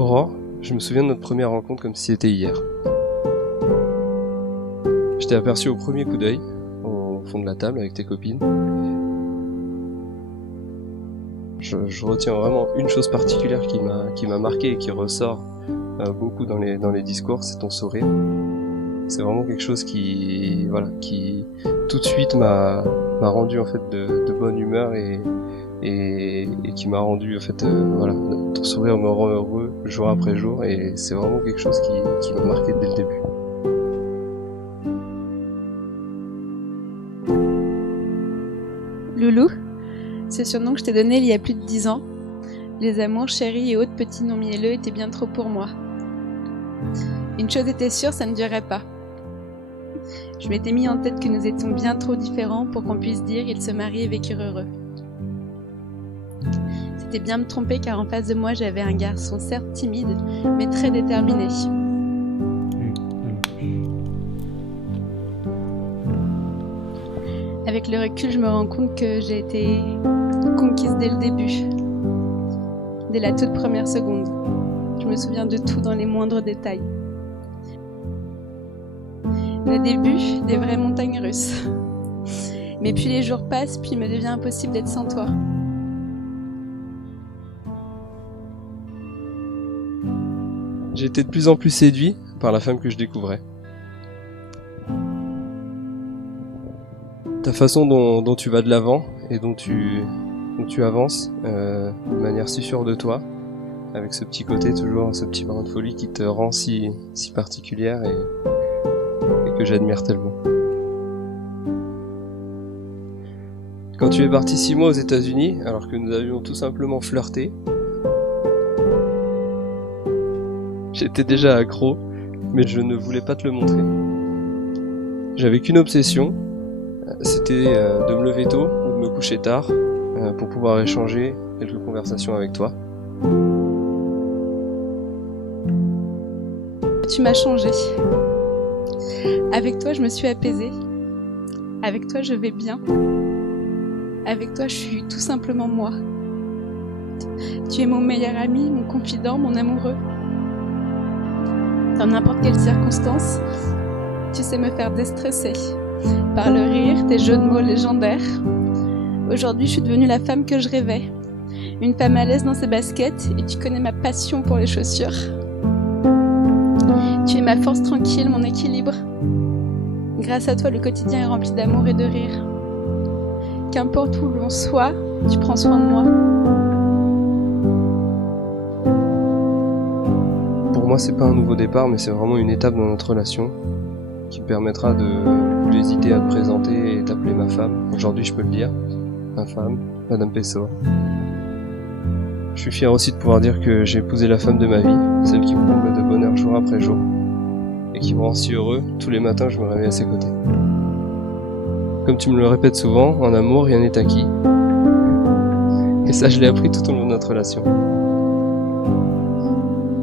Aurore, je me souviens de notre première rencontre comme si c'était hier. Je t'ai aperçu au premier coup d'œil, au fond de la table avec tes copines. Je retiens vraiment une chose particulière qui m'a marqué et qui ressort beaucoup dans les discours, c'est ton sourire. C'est vraiment quelque chose qui tout de suite m'a rendu en fait de bonne humeur et qui m'a rendu en fait ton sourire me rend heureux jour après jour et c'est vraiment quelque chose qui m'a marqué dès le début. Loulou, c'est le surnom que je t'ai donné il y a plus de 10 ans. Les amours, chéris et autres petits noms mielleux étaient bien trop pour moi. Une chose était sûre, ça ne durerait pas. Je m'étais mis en tête que nous étions bien trop différents pour qu'on puisse dire ils se marient et vécurent heureux. C'était bien me tromper car en face de moi j'avais un garçon certes timide mais très déterminé. Avec le recul, je me rends compte que j'ai été conquise dès le début, dès la toute première seconde. Je me souviens de tout dans les moindres détails. Le début, des vraies montagnes russes. Mais puis les jours passent, puis il me devient impossible d'être sans toi. J'ai été de plus en plus séduit par la femme que je découvrais. Ta façon dont tu vas de l'avant et dont tu avances de manière si sûre de toi, avec ce petit côté toujours, ce petit brin de folie qui te rend si particulière et que j'admire tellement. Quand tu es parti 6 mois aux États-Unis, alors que nous avions tout simplement flirté, j'étais déjà accro, mais je ne voulais pas te le montrer. J'avais qu'une obsession, c'était de me lever tôt ou de me coucher tard pour pouvoir échanger quelques conversations avec toi. Tu m'as changé. Avec toi, je me suis apaisée. Avec toi, je vais bien. Avec toi, je suis tout simplement moi. Tu es mon meilleur ami, mon confident, mon amoureux. Dans n'importe quelle circonstance, tu sais me faire déstresser. Par le rire, tes jeux de mots légendaires. Aujourd'hui, je suis devenue la femme que je rêvais. Une femme à l'aise dans ses baskets et tu connais ma passion pour les chaussures. Tu es ma force tranquille, mon équilibre. Grâce à toi, le quotidien est rempli d'amour et de rire. Qu'importe où l'on soit, tu prends soin de moi. Pour moi, c'est pas un nouveau départ, mais c'est vraiment une étape dans notre relation qui me permettra de plus hésiter à te présenter et t'appeler ma femme. Aujourd'hui, je peux le dire, ma femme, Madame Pessoa. Je suis fier aussi de pouvoir dire que j'ai épousé la femme de ma vie, celle qui me comble de bonheur jour après jour, et qui me rend si heureux, tous les matins je me réveille à ses côtés. Comme tu me le répètes souvent, en amour rien n'est acquis. Et ça je l'ai appris tout au long de notre relation.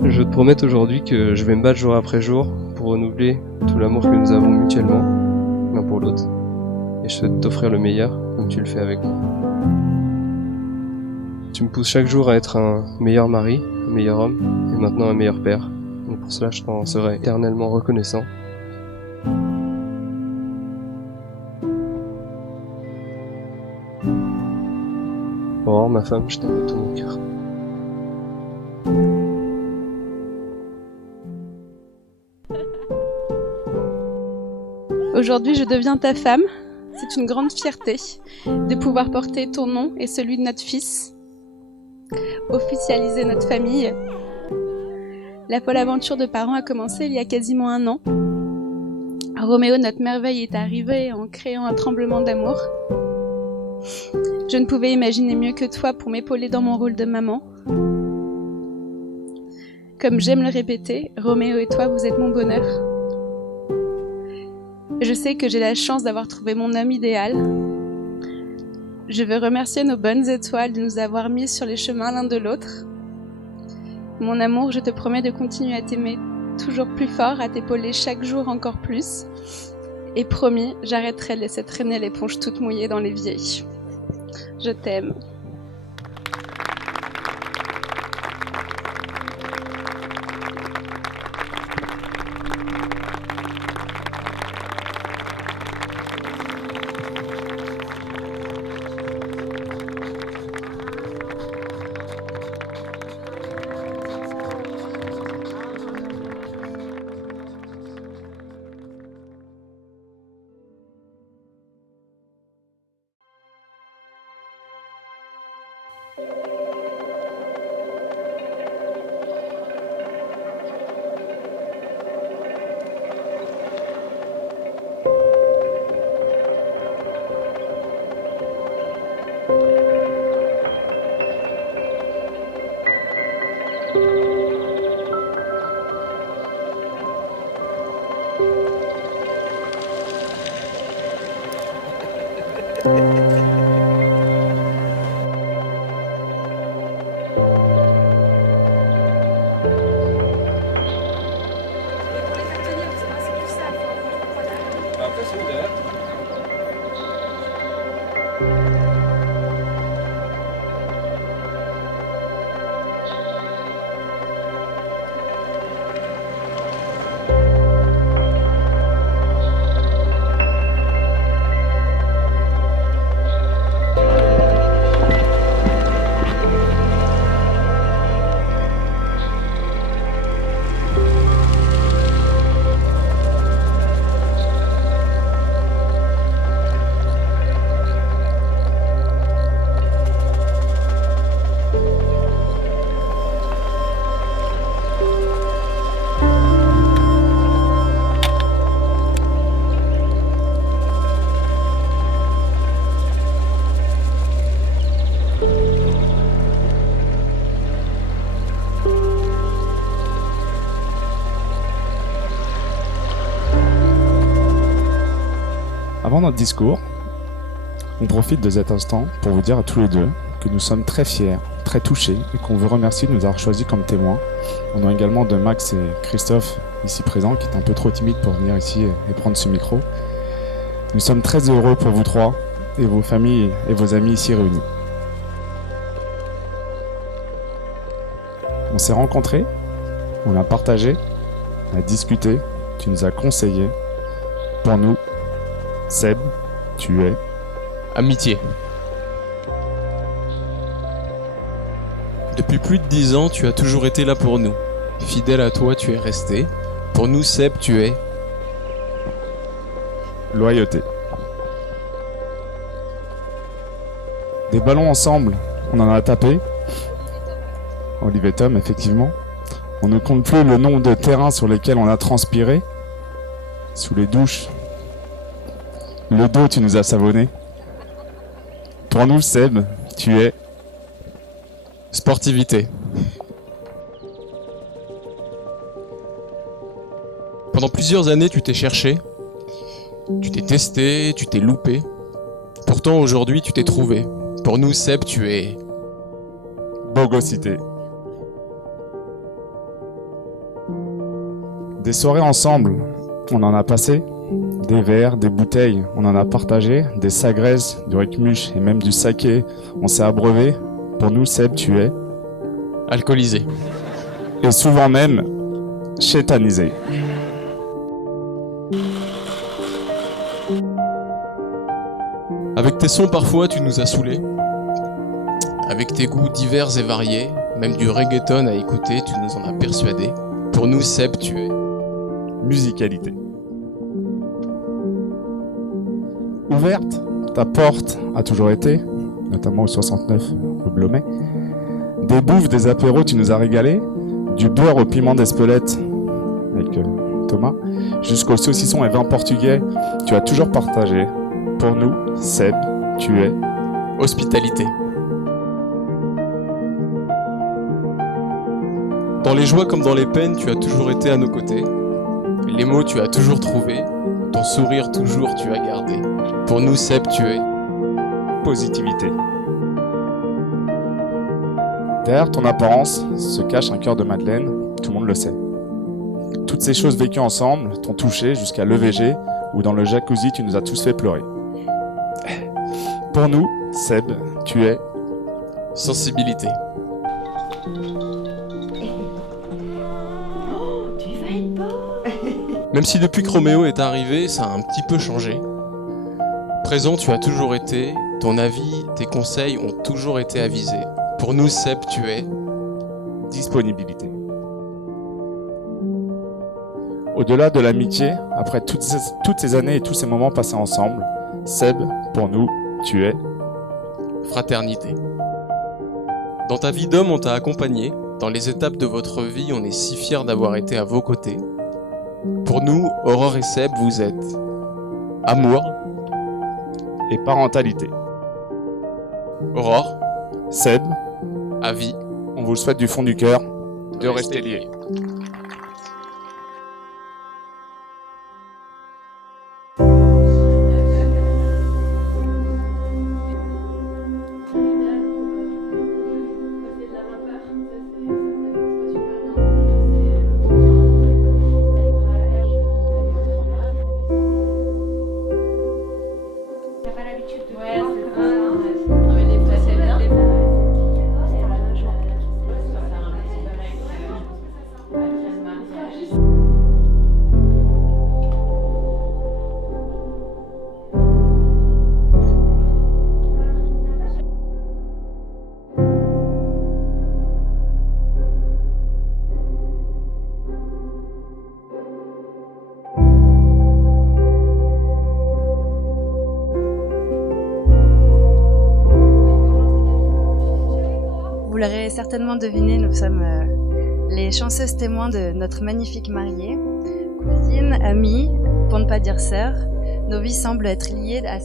Je te promets aujourd'hui que je vais me battre jour après jour pour renouveler tout l'amour que nous avons mutuellement, l'un pour l'autre. Et je souhaite t'offrir le meilleur, comme tu le fais avec moi. Tu me pousses chaque jour à être un meilleur mari, un meilleur homme, et maintenant un meilleur père. Et pour cela, je t'en serai éternellement reconnaissant. Aurore, ma femme, je t'aime de tout mon cœur. Aujourd'hui, je deviens ta femme. C'est une grande fierté de pouvoir porter ton nom et celui de notre fils. Officialiser notre famille. La folle aventure de parents a commencé il y a quasiment 1 an. Roméo, notre merveille, est arrivé en créant un tremblement d'amour. Je ne pouvais imaginer mieux que toi pour m'épauler dans mon rôle de maman. Comme j'aime le répéter, Roméo et toi, vous êtes mon bonheur. Je sais que j'ai la chance d'avoir trouvé mon homme idéal. Je veux remercier nos bonnes étoiles de nous avoir mis sur les chemins l'un de l'autre. Mon amour, je te promets de continuer à t'aimer toujours plus fort, à t'épauler chaque jour encore plus. Et promis, j'arrêterai de laisser traîner l'éponge toute mouillée dans l'évier. Je t'aime. Avant notre discours, on profite de cet instant pour vous dire à tous les deux que nous sommes très fiers, très touchés et qu'on veut remercier de nous avoir choisis comme témoins. On a également de Max et Christophe ici présents qui est un peu trop timide pour venir ici et prendre ce micro. Nous sommes très heureux pour vous trois et vos familles et vos amis ici réunis. On s'est rencontrés, on a partagé, on a discuté, tu nous as conseillé. Pour nous, Seb, tu es... Amitié. Depuis plus de 10 ans, tu as toujours été là pour nous. Fidèle à toi, tu es resté. Pour nous, Seb, tu es... Loyauté. Des ballons ensemble, on en a tapé. Olivier Tom, effectivement. On ne compte plus le nombre de terrains sur lesquels on a transpiré. Sous les douches. Le dos, tu nous as savonné. Pour nous, Seb, tu es... Sportivité. Pendant plusieurs années, tu t'es cherché. Tu t'es testé, tu t'es loupé. Pourtant, aujourd'hui, tu t'es trouvé. Pour nous, Seb, tu es... Bogosité. Des soirées ensemble, on en a passé. Des verres, des bouteilles, on en a partagé. Des sagresses, du rekmush et même du saké, on s'est abreuvé. Pour nous, Seb, tu es... Alcoolisé. Et souvent même, chétanisé. Avec tes sons, parfois, tu nous as saoulés. Avec tes goûts divers et variés, même du reggaeton à écouter, tu nous en as persuadés. Pour nous, Seb, tu es... Musicalité. Ouverte, ta porte a toujours été, notamment au 69, au Blomet. Des bouffes, des apéros, tu nous as régalé. Du beurre au piment d'Espelette, avec Thomas, jusqu'au saucisson et vin portugais, tu as toujours partagé. Pour nous, Seb, tu es... Hospitalité. Dans les joies comme dans les peines, tu as toujours été à nos côtés. Les mots, tu as toujours trouvé. Ton sourire, toujours, tu as gardé. Pour nous, Seb, tu es... Positivité. Derrière ton apparence se cache un cœur de Madeleine, tout le monde le sait. Toutes ces choses vécues ensemble t'ont touché jusqu'à l'EVG, où dans le jacuzzi tu nous as tous fait pleurer. Pour nous, Seb, tu es... Sensibilité. Même si depuis que Roméo est arrivé, ça a un petit peu changé. Présent, tu as toujours été, ton avis, tes conseils ont toujours été avisés. Pour nous, Seb, tu es... Disponibilité. Au-delà de l'amitié, après toutes ces années et tous ces moments passés ensemble, Seb, pour nous, tu es... Fraternité. Dans ta vie d'homme, on t'a accompagné. Dans les étapes de votre vie, on est si fiers d'avoir été à vos côtés. Pour nous, Aurore et Seb, vous êtes... Amour. Et parentalité. Aurore. Seb. Avis. On vous le souhaite du fond du cœur de rester liés. Vous l'aurez certainement deviné, nous sommes les chanceuses témoins de notre magnifique mariée. Cousines, amies, pour ne pas dire sœurs, nos vies semblent être liées à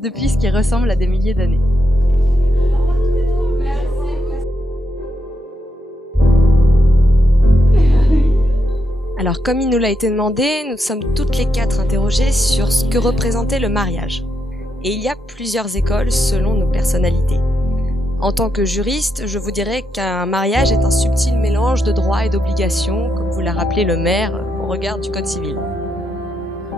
depuis ce qui ressemble à des milliers d'années. Alors, comme il nous l'a été demandé, nous sommes toutes les 4 interrogées sur ce que représentait le mariage. Et il y a plusieurs écoles selon nos personnalités. En tant que juriste, je vous dirais qu'un mariage est un subtil mélange de droits et d'obligations, comme vous l'a rappelé le maire au regard du Code civil.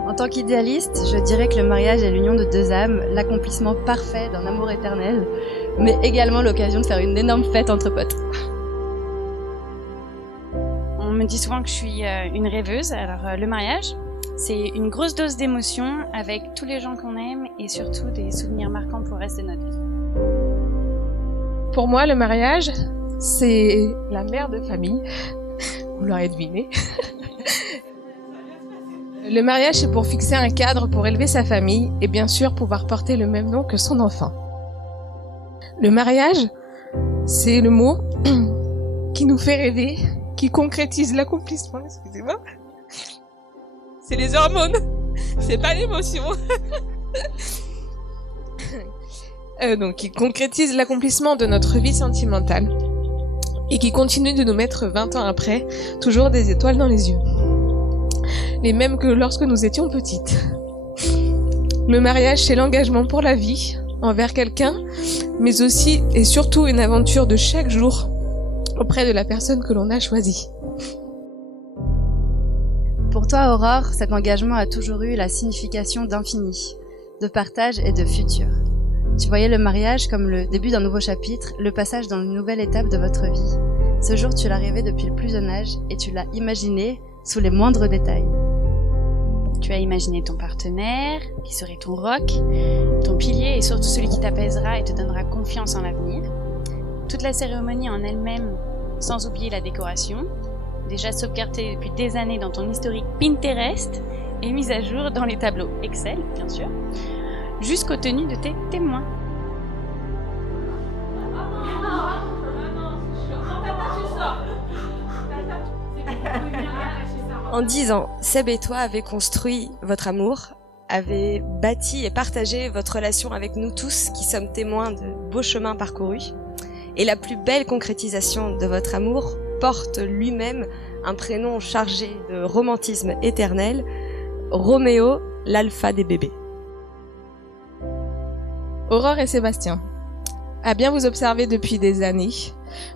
En tant qu'idéaliste, je dirais que le mariage est l'union de 2 âmes, l'accomplissement parfait d'un amour éternel, mais également l'occasion de faire une énorme fête entre potes. On me dit souvent que je suis une rêveuse. Alors le mariage, c'est une grosse dose d'émotion avec tous les gens qu'on aime et surtout des souvenirs marquants pour le reste de notre vie. Pour moi, le mariage, c'est la mère de famille. Vous l'aurez deviné. Le mariage, c'est pour fixer un cadre pour élever sa famille et bien sûr pouvoir porter le même nom que son enfant. Le mariage, c'est le mot qui nous fait rêver, qui concrétise l'accomplissement, excusez-moi. C'est les hormones, c'est pas l'émotion. Donc, qui concrétise l'accomplissement de notre vie sentimentale et qui continue de nous mettre 20 ans après, toujours des étoiles dans les yeux. Les mêmes que lorsque nous étions petites. Le mariage, c'est l'engagement pour la vie envers quelqu'un, mais aussi et surtout une aventure de chaque jour auprès de la personne que l'on a choisie. Pour toi, Aurore, cet engagement a toujours eu la signification d'infini, de partage et de futur. Tu voyais le mariage comme le début d'un nouveau chapitre, le passage dans une nouvelle étape de votre vie. Ce jour, tu l'as rêvé depuis le plus jeune âge et tu l'as imaginé sous les moindres détails. Tu as imaginé ton partenaire, qui serait ton roc, ton pilier et surtout celui qui t'apaisera et te donnera confiance en l'avenir. Toute la cérémonie en elle-même, sans oublier la décoration, déjà sauvegardée depuis des années dans ton historique Pinterest et mise à jour dans les tableaux Excel, bien sûr, jusqu'aux tenues de tes témoins. En 10 ans, Seb et toi avez construit votre amour, avez bâti et partagé votre relation avec nous tous qui sommes témoins de beaux chemins parcourus. Et la plus belle concrétisation de votre amour porte lui-même un prénom chargé de romantisme éternel, Roméo, l'alpha des bébés. Aurore et Sébastien, à bien vous observer depuis des années,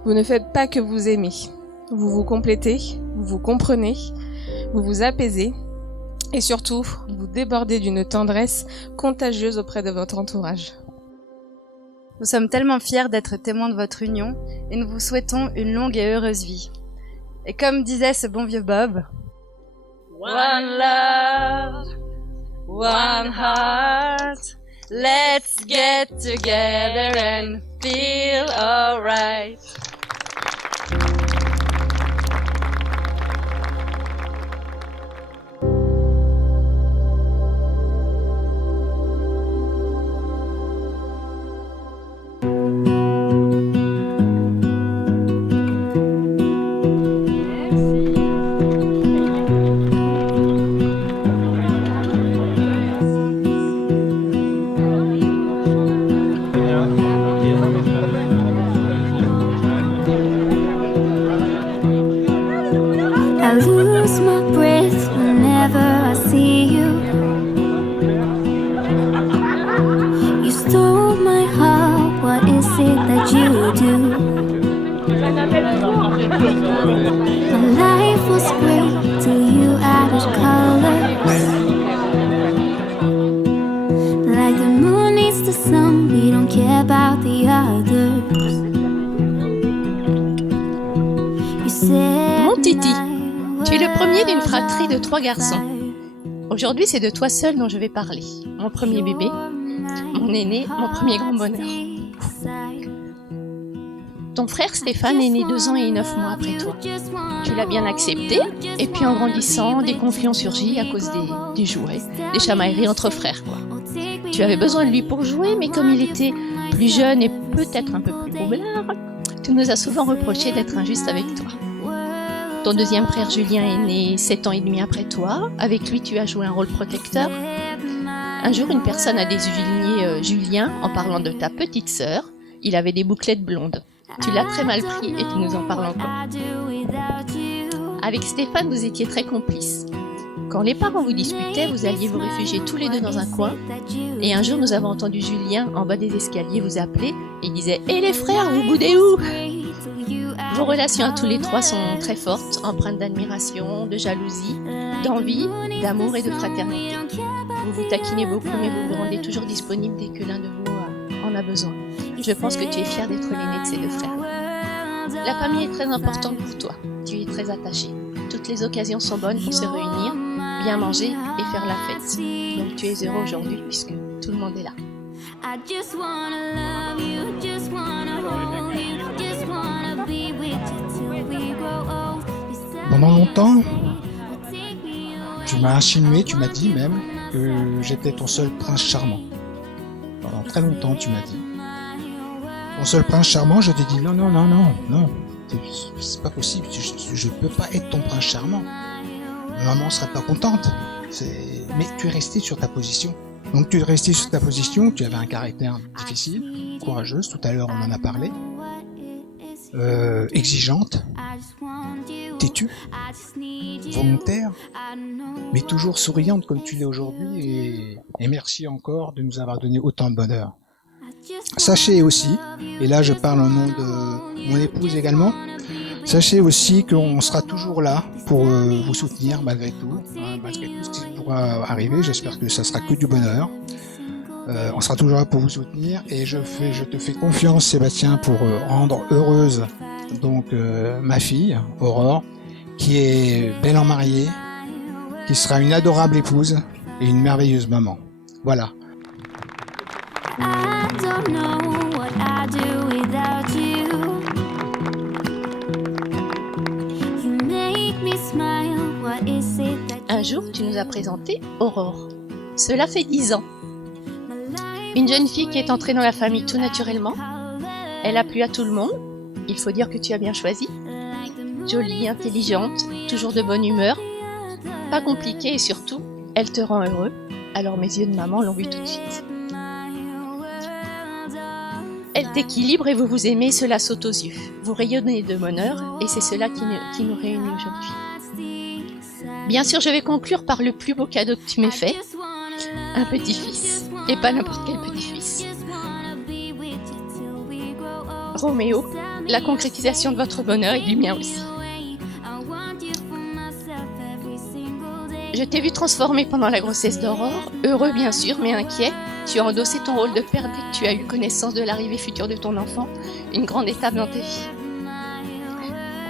vous ne faites pas que vous aimer. Vous vous complétez, vous vous comprenez, vous vous apaisez et surtout, vous débordez d'une tendresse contagieuse auprès de votre entourage. Nous sommes tellement fiers d'être témoins de votre union et nous vous souhaitons une longue et heureuse vie. Et comme disait ce bon vieux Bob, One love, one heart, let's get together and feel alright. I lose my breath whenever I see you. You stole my heart, what is it that you do? My life was great till you added colors. Like the moon needs the sun, we don't care about the others. You said Mon Titi, tu es le premier d'une fratrie de 3 garçons. Aujourd'hui, c'est de toi seul dont je vais parler. Mon premier bébé, mon aîné, mon premier grand bonheur. Ton frère Stéphane est né 2 ans et 9 mois après toi. Tu l'as bien accepté, et puis en grandissant, des conflits ont surgi à cause des jouets, des chamailleries entre frères, quoi. Tu avais besoin de lui pour jouer, mais comme il était plus jeune et peut-être un peu plus roublard, tu nous as souvent reproché d'être injuste avec toi. Ton deuxième frère Julien est né 7 ans et demi après toi. Avec lui, tu as joué un rôle protecteur. Un jour, une personne a désigné Julien en parlant de ta petite sœur. Il avait des bouclettes blondes. Tu l'as très mal pris et tu nous en parles encore. Avec Stéphane, vous étiez très complices. Quand les parents vous disputaient, vous alliez vous réfugier tous les deux dans un coin. Et un jour, nous avons entendu Julien, en bas des escaliers, vous appeler. Et il disait « Et les frères, vous boudez où ?» Vos relations à tous les trois sont très fortes, empreintes d'admiration, de jalousie, d'envie, d'amour et de fraternité. Vous vous taquinez beaucoup, mais vous vous rendez toujours disponible dès que l'un de vous en a besoin. Je pense que tu es fier d'être l'aîné de ces deux frères. La famille est très importante pour toi. Tu y es très attaché. Toutes les occasions sont bonnes pour se réunir, bien manger et faire la fête. Donc tu es heureux aujourd'hui puisque tout le monde est là. Pendant longtemps, tu m'as insinué, tu m'as dit même que j'étais ton seul prince charmant. Pendant très longtemps, tu m'as dit. Ton seul prince charmant, je t'ai dit non, c'est pas possible, je peux pas être ton prince charmant. Maman serait pas contente. Mais tu es resté sur ta position. Donc tu es resté sur ta position, tu avais un caractère difficile, courageuse, tout à l'heure on en a parlé, exigeante, têtue, volontaire, mais toujours souriante comme tu l'es aujourd'hui, et merci encore de nous avoir donné autant de bonheur. Sachez aussi, et là je parle au nom de mon épouse également, sachez aussi qu'on sera toujours là pour vous soutenir malgré tout ce qui pourra arriver. J'espère que ça sera que du bonheur. On sera toujours là pour vous soutenir et je te fais confiance, Sébastien, pour rendre heureuse donc ma fille Aurore, qui est belle en mariée, qui sera une adorable épouse et une merveilleuse maman. Voilà. I don't know what I'd do without you. You make me smile. What is it that Un jour, tu nous as présenté Aurore. Cela fait 10 ans. Une jeune fille qui est entrée dans la famille tout naturellement. Elle a plu à tout le monde. Il faut dire que tu as bien choisi. Jolie, intelligente, toujours de bonne humeur. Pas compliquée et surtout, elle te rend heureux. Alors mes yeux de maman l'ont vu tout de suite. Elle t'équilibre et vous vous aimez, cela saute aux yeux. Vous rayonnez de bonheur et c'est cela qui nous réunit aujourd'hui. Bien sûr, je vais conclure par le plus beau cadeau que tu m'aies fait. Un petit-fils. Et pas n'importe quel petit-fils. Roméo, la concrétisation de votre bonheur et du mien aussi. Je t'ai vu transformé pendant la grossesse d'Aurore, heureux bien sûr, mais inquiet. Tu as endossé ton rôle de père dès que tu as eu connaissance de l'arrivée future de ton enfant, une grande étape dans ta vie.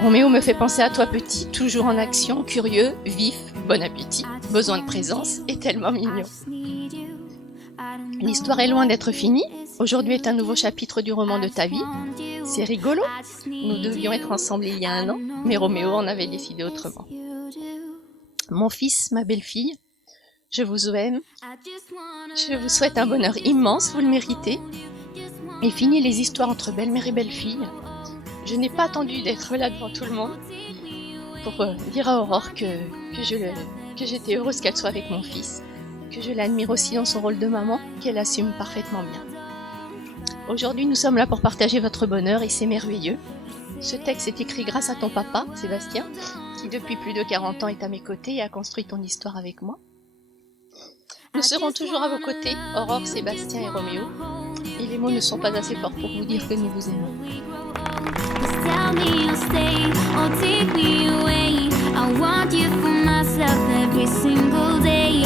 Roméo me fait penser à toi petit, toujours en action, curieux, vif, bon appétit, besoin de présence et tellement mignon. L'histoire est loin d'être finie. Aujourd'hui est un nouveau chapitre du roman de ta vie. C'est rigolo. Nous devions être ensemble il y a 1 an, mais Roméo en avait décidé autrement. Mon fils, ma belle-fille, je vous aime. Je vous souhaite un bonheur immense, vous le méritez. Et fini les histoires entre belle-mère et belle-fille. Je n'ai pas attendu d'être là devant tout le monde pour dire à Aurore que j'étais heureuse qu'elle soit avec mon fils, que je l'admire aussi dans son rôle de maman, qu'elle assume parfaitement bien. Aujourd'hui, nous sommes là pour partager votre bonheur et c'est merveilleux. Ce texte est écrit grâce à ton papa, Sébastien, qui depuis plus de 40 ans est à mes côtés et a construit ton histoire avec moi. Nous serons toujours à vos côtés, Aurore, Sébastien et Roméo. Et les mots ne sont pas assez forts pour vous dire que nous vous aimons. tell me you'll stay or take me away? I want you for myself every single day.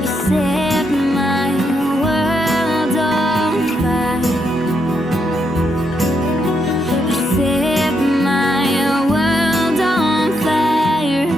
You set my world on fire. You set my world on fire.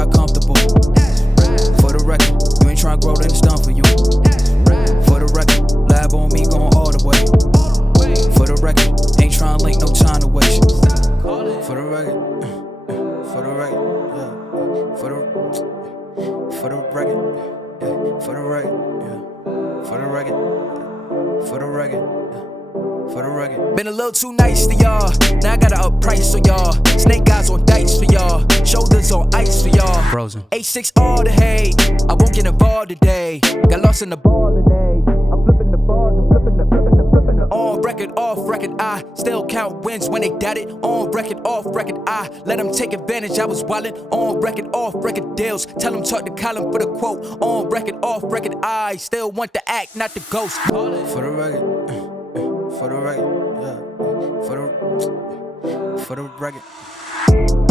got comfortable. For the record, you ain't tryna grow, then it's done for you. For the record, lab on me going all the way. For the record, ain't tryna link, no time to waste. For the record, for the record, yeah. For the record, yeah. For the record, yeah. For the record, for the record, yeah. For the record. Been a little too nice to y'all. Now I gotta up price on y'all. Snake eyes on dice for y'all. Shoulders on ice for y'all. Frozen. H6 all the hate. I won't get involved today. Got lost in the ball today. I'm flipping the bars. I'm flipping the. On record, off record, I still count wins when they doubt it. On record, off record, I let them take advantage. I was wildin'. On record, off record deals. Tell them talk to Colin for the quote. On record, off record, I still want the act, not the ghost. For the record. For the record, yeah. For the record.